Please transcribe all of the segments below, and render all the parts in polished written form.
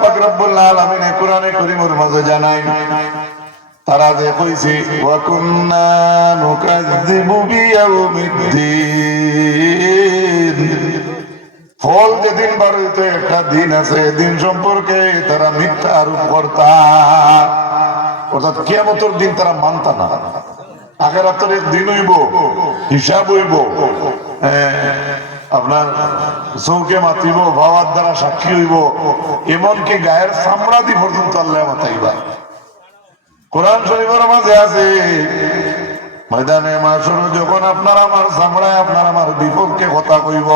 পাক রব্বুল আলামিন কোরআনে কারীমের মাঝে জানায় তারা যে কইছে ওয়া কুন্না নুকাযযিবু বিয়াউমিদ্দিন, ফল যেদিন বার হইতো একটা দিন আছে, দিন সম্পর্কে তারা মিথ্যা আরোপ করতা, অর্থাৎ কিয়ামতের দিন তারা মানতা না। আখিরাতের দিন হইব, হিসাব হইব, আপনার চৌকে মাতিব, বাবার দ্বারা সাক্ষী হইব, এমনকি গায়ের চামড়া দি পর্যন্ত আল্লাহ মাতাইবা। কোরআন শরীফের মাঝে আছে ময়দানে মাশর যখন আপনার আমার চামড়ায় আপনার আমার বিপক্ষে কথা কইব,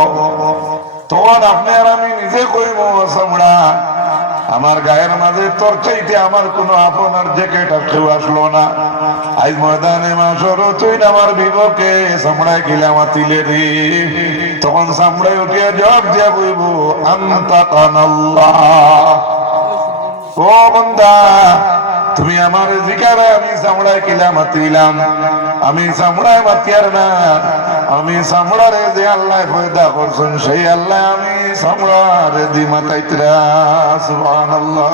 তখন আপনি আর আমি নিজে কইব চামড়া আমার গায়ের মাঝে তোর চাইতে আমার কোনো আপনার জ্যাকেট আর কেউ আসলো না। আজ ময়দানে মাশর তুই আমার বিপক্ষে চামড়ায় গিলা মাতিলে রে, তখন চামড়ায় উঠিয়া জবাব দিয়া কইব আনতা কানাল্লাহ, ও বান্দা তুমি আমার জিকারে আমি চামড়ায় কিলা মাতিলাম, আমি চামড়ায় মাতিয়ার না, আমি চামড়ারে যে আল্লাহ পয়দা করছেন সেই আল্লাহ আমি চামড়ারে দি মাতাইতরা। সুবহানাল্লাহ।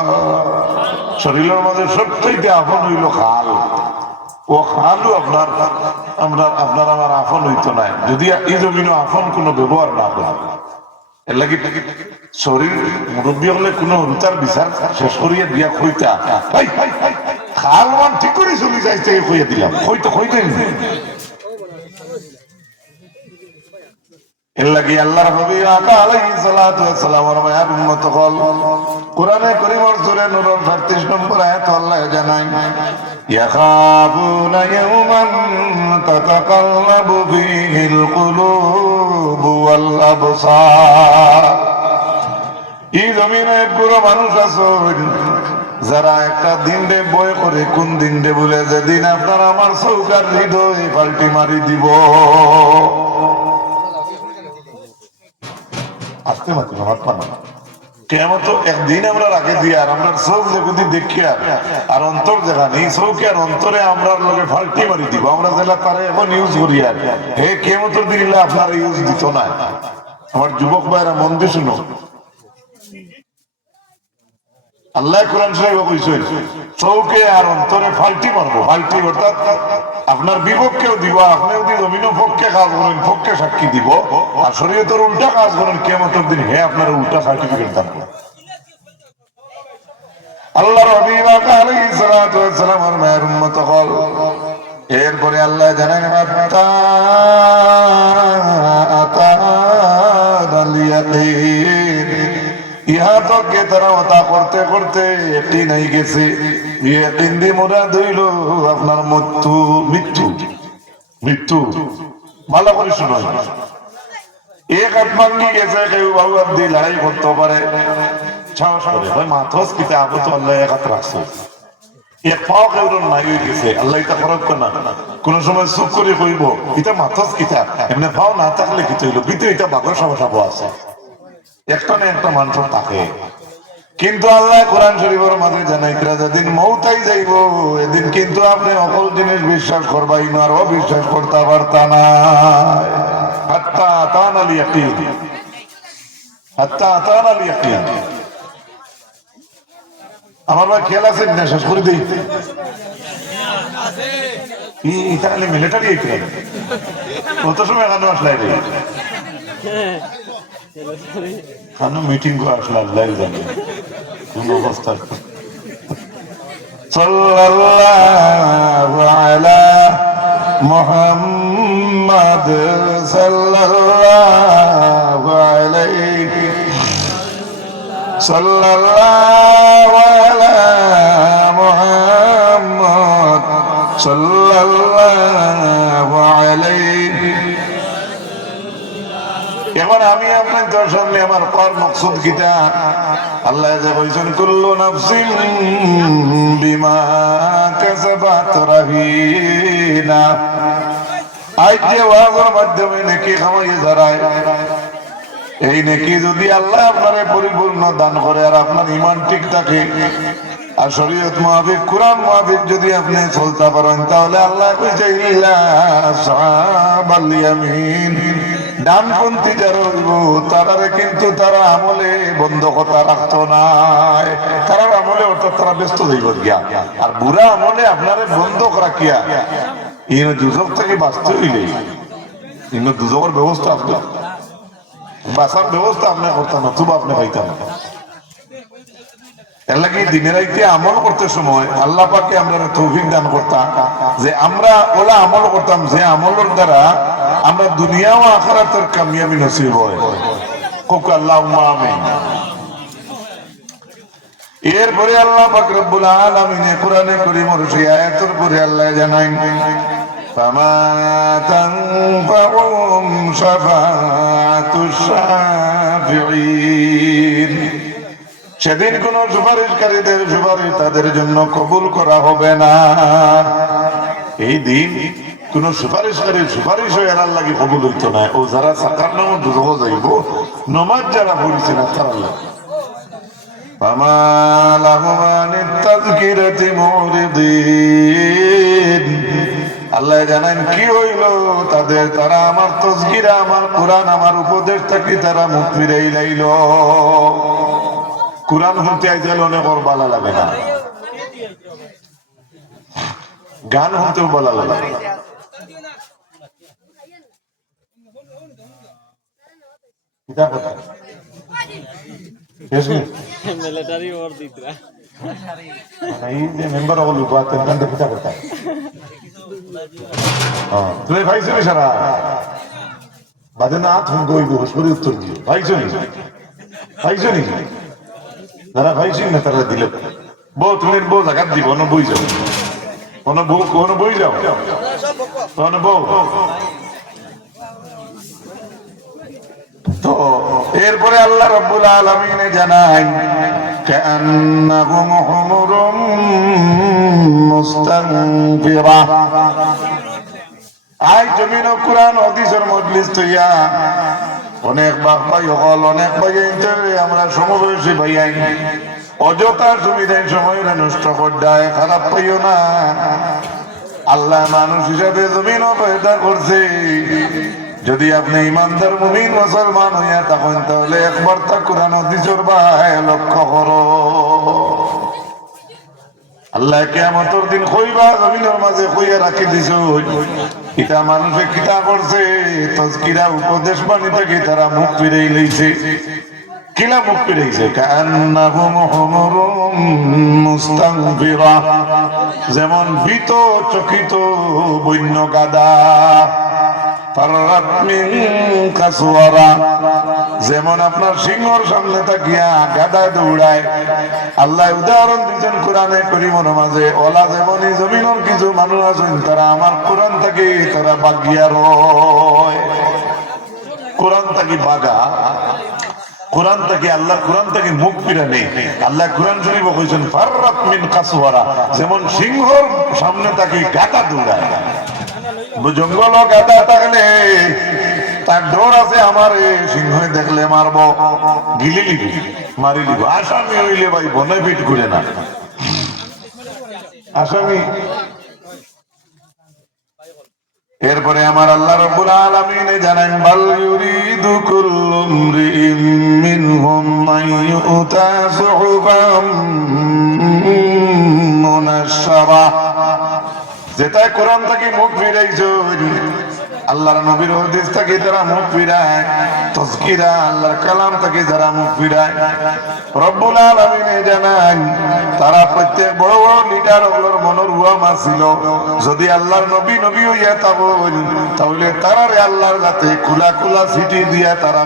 শরীরের মাঝে সবচেয়ে আপন হইল খাল, ও খালও আপনার আপনার আমার আপন হইতো না যদি এই জমিনও আপন কোনো ব্যবহার না করে। এর লাগি শরীর মুরব্বী হলে কোনো রুতার বিচার শেষ করিয়া দিয়া খইতা খাল মান ঠিক করে চলে যাইতে কইয়া দিলাম, খইতেন। এর লাগি আল্লাহর হাবিব আকা আলাইহিস সালাতু ওয়াস সালাম ওর মায়ের উম্মত হল কোরআনে কারীমের সূরা নূরের 38 নম্বর আয়াত আল্লাহ জানায় ইয়াখাবুনা ইয়াওমান তাতাকাল্লাবু ফীহিল কুলুবু ওয়াল আবসার। এই জমিনে পুরো মানুষ আছে যারা একটা দিন রে বয় করে, কোন দিন রে বলে যেদিন আপনার আমার চৌকার হৃদয় পাল্টি মারি দিব। আসতে মাত্র কেমন একদিন আমরা রাখে দিয়ে আর আমরা চোখ যদি দেখি আর অন্তর দেখা নেই, চৌকে আর অন্তরে আমরা লোকে ফাল্টি মারি দিব। আমরা যেটা তারা এখন ইউজ করি আর হে কেমন দিন আপনার ইউজ দিত না। আমার যুবক ভাইরা মন দিয়ে শুনো, আল্লাহ কোরআন শরীফে কইছেন চৌকে আর অন্তরে ফাল্টি মারবো। ফাল্টি অর্থাৎ আপনার বিপক্ষেও দিব, আপনিও যদি জমিনও পক্ষে কাজ করেন পক্ষে সাক্ষী দিব, আর শরীয়তের উল্টা কাজ করেন কিয়ামতের দিন হে আপনার উল্টা সার্টিফিকেট থাকবে। আল্লাহর হাবিব আলাইহিস সালাতু ওয়াস সালাম আর মায়ের উম্মত হল এরপরে আল্লাহ জানেন আতা আতাল ইয়াকিন, ইহা তো কে তারা ওটা করতে করতে একটি নাই গেছে, ইয়াকিন দি মোরা দইল আপনার মৃত্যু। মৃত্যু মৃত্যু ভালো করে শুনো, এক আত্মাঙ্গি গেছে কেউ বাবু আব্দি লড়াই করতে পারে মাথস কিতা আবু তো আল্লাহ এক হাত রাখছে, এক পাও কেউ নাই হয়ে গেছে আল্লাহ এটা খরচ না। কোন সময় চুপ করে কইব এটা মাথস কিতা, এমনি পাও না থাকলে কি হইল বিতে এটা বাঘর সমস্যা আছে, একটা না একটা মানুষ থাকে। কিন্তু আল্লাহ কোরআন শরীফের মাঝে জানাইতরা যেদিন মৌতাই যাইব এদিন কিন্তু আপনি সকল জিনিস বিশ্বাস করবাই না, আর অবিশ্বাস করতে পারতা না। হাত্তা আতানাল ইয়াকিন, হাত্তা আতানাল ইয়াকিন। আমার ভাই খেয়াল আছে না, শেষ করে দিই তাহলে মিলিটারি কত সময় এখানে আসলাই রে খানো মিটিং করে আসলে আল্লাহ জানে কোন অবস্থা। সাল্লাল্লাহু আলা মুহাম্মাদ সাল্লাল্লাহু আলাইহি সাল্লাল্লাহু আলা মুহাম্মাদ সাল্লাল্লাহু আলাইহি। এখন আমি আপনার দর্শন আমার পর মকসুদ কিতা আল্লাহ যে বলছেন কুল্লু নাফসিন বিমা কাসাবাত রাহিনা। আজ যে ওয়াজের মাধ্যমে নেকি খামাইয়ে ধরায়, এই নেকি যদি আল্লাহ আপনারে পরিপূর্ণ দান করে আর আপনার ঈমান ঠিক থাকে আর শরীয়ত মুতাবিক কুরআন মুতাবিক যদি আপনি চলতে পারেন, তাহলে আল্লাহ কইছে ইল্লা আসহাবাল ইয়ামিন, ডানপন্থী যারা হইব তারারে কিন্তু তারা আমলে বন্ধ কথা রাখতো না। ব্যস্ত যাইব গিয়া আর বুড়া আমলে আপনারে বন্ধ রাখিয়া এই দুজক থেকে বাঁচতে হইলে কিন্তু দুজকের ব্যবস্থা আপনার বাঁচার ব্যবস্থা আপনি করতেন না তুবা আপনি পাইতেন না এর লাগে দিনের রাইতে আমল করতে সময় আল্লাহ পাকে আমরা তৌফিক দান করতাম যে আমরা ওলা আমল করতাম যে আমলের দ্বারা আমরা দুনিয়া ও আখিরাতের কামিয়াবি নসিব হয় কোক আল্লাহুম্মা আমিন এরপরে আল্লাহ পাক রব্বুল আলামিন কোরআনে কারীমের সেই আয়াতের পরে আল্লাহ জানান ফামা তানফাউহুম শাফাআতুশ শাফিঈন সেদিন কোন সুপারিশকারীদের সুপারিশ তাদের জন্য কবুল করা হবে না এই দিন কোন সুপারিশকারীর সুপারিশ হয়ে এরার লাগে কবুল হইতো না ও যারা সাকার নাম দুজক যাইব নমাজ যারা পড়ছে না তারা লাগে ফামা লাহুম আনিত তাযকিরাতি মুরিদিন আল্লাহ জানেন কি হইল তাদের তারা আমার তাযকিরা আমার কোরআন আমার উপদেশ থেকে তারা মুখ ফিরাই লাইল কোরআন শুনতে আইতেল অনেক ওর ভালো লাগে না গান শুনতেও ভালো লাগে মিলিটারি ওর দিতরা এই যে মেম্বার হল বাতেন কান্দে পিতা কথা তুই ভাইছো সারা বাদে না তুমি গইব হসপরি উত্তর দিও ভাইছো নি যারা ভাইছি না তারা দিলে বউ তুমি বউ জায়গা দিব অন্য বই যাও অন্য বই যাও অন্য বউ তো এরপরে আল্লাহ রাব্বুল আলামিন জানান কান্নাহুম হুমুরুম মুস্তানফিরা আই জমিন কোরআন হাদিসের মজলিস তৈয়া অনেক ভাই হল অনেক ভাই আমরা সমবয়সী ভাই আইন অযথা সুবিধায় সময় নষ্ট করদায় খারাপ পাইও না আল্লাহ মানুষ হিসাবে জমিন পয়দা করছে যদি আপনি ইমানদার মুমিন মুসলমান হইয়া থাকেন তাহলে একবার তা কোরআন হাদিসের ভাই লক্ষ্য করো আল্লাহ কিয়ামতের দিন কইবা জমিনের মাঝে কইয়া রাখি দিছো এটা মানুষে কিতা করছে তাযকিরা উপদেশ বাণী থেকে তারা মুখ ফিরাই লইছে কিলা মুখ ফিরাইছে কান্নাহুম হুমুরুম মুস্তানফিরা যেমন ভীত চকিত বন্য গাদা যেমন আপনার সিংহর সামনে তাকিয়া গাদা দৌড়ায় আল্লাহ উদাহরণ দিচ্ছেন কোরআনে কারীমের মাঝে ওলা যেমনই জমিনের কিছু মানুষ আছেন তারা আমার কোরআন থেকে তারা বাগিয়া রয় কোরআন থেকে বাগা কোরআন থেকে আল্লাহ কোরআন থেকে মুখ ফিরা নেই আল্লাহ কোরআন শরীফ কইছেন ফাররাত মিন কাসওয়ারা যেমন সিংহর সামনে তাকে গাদা দৌড়ায় জঙ্গল গাদা থাকলে তার ডর আছে আমার সিংহ দেখলে মারব গিলি লিবি মারি লিব আসামি হইলে ভাই বনে পিট করে না আসামি এরপরে আমার আল্লাহ রাব্বুল আলামিন জানান বাল ইউরিদু কুল্লু ইমরিইম মিনহুম আইয়ুতা সুহুবাম মুনাশশারা যেটা কোরআন থেকে মুখ ফিরাইছো আল্লাহর নবীর হাদিস থেকে যারা মুখ ফিরায় তাযকিরা আল্লাহর কালাম থেকে যারা মুখ ফিরায় রব্বুল আলামিন জানান তারা প্রত্যেক বড় বড় লিডার ওগুলোর মনের হুয়াম ছিল যদি আল্লাহর নবী হইয়া তাহলে তারারে আল্লাহর কাছে খোলা খোলা সিটি দিয়া তারা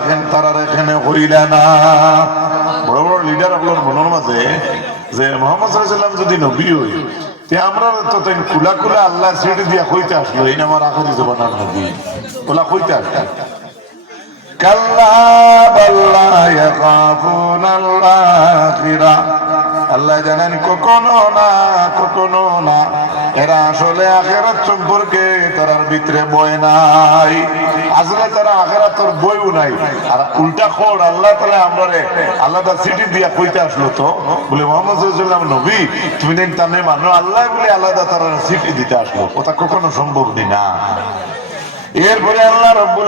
এখানে হইলা না বড় বড় লিডার ওগুলোর মনের মাঝে যে মুহাম্মদ সাল্লাল্লাহু আলাইহি ওয়াসাল্লাম যদি নবী হই আমরা তো তাই খোলা খোলা আল্লাহ সিটি দিয়া কইতে আসলো এই আমার আখেরি জবানার নবী ওলা কইতে আসলো কাল্লা বাল্লা ইয়াখাফুনাল আখিরা আল্লাহ জানেন কখনো না এরা আসলে আখিরাত সম্পর্কে তার ভিতরে বয় নাই আসলে তারা আখিরাতের বইও নাই আর উল্টা খোড় আল্লাহ তাআলা আমরারে আলাদা সিটি দিয়া কইতে আসলো তো বলে মুহাম্মদ সাল্লাল্লাহু আলাইহি ওয়াসাল্লাম নবী তুমি দেন তানে মানো আল্লাহ বলে আলাদা তারা সিটি দিতে আসলো ওটা কখনো সম্ভব না এরপরে আল্লাহ রাব্বুল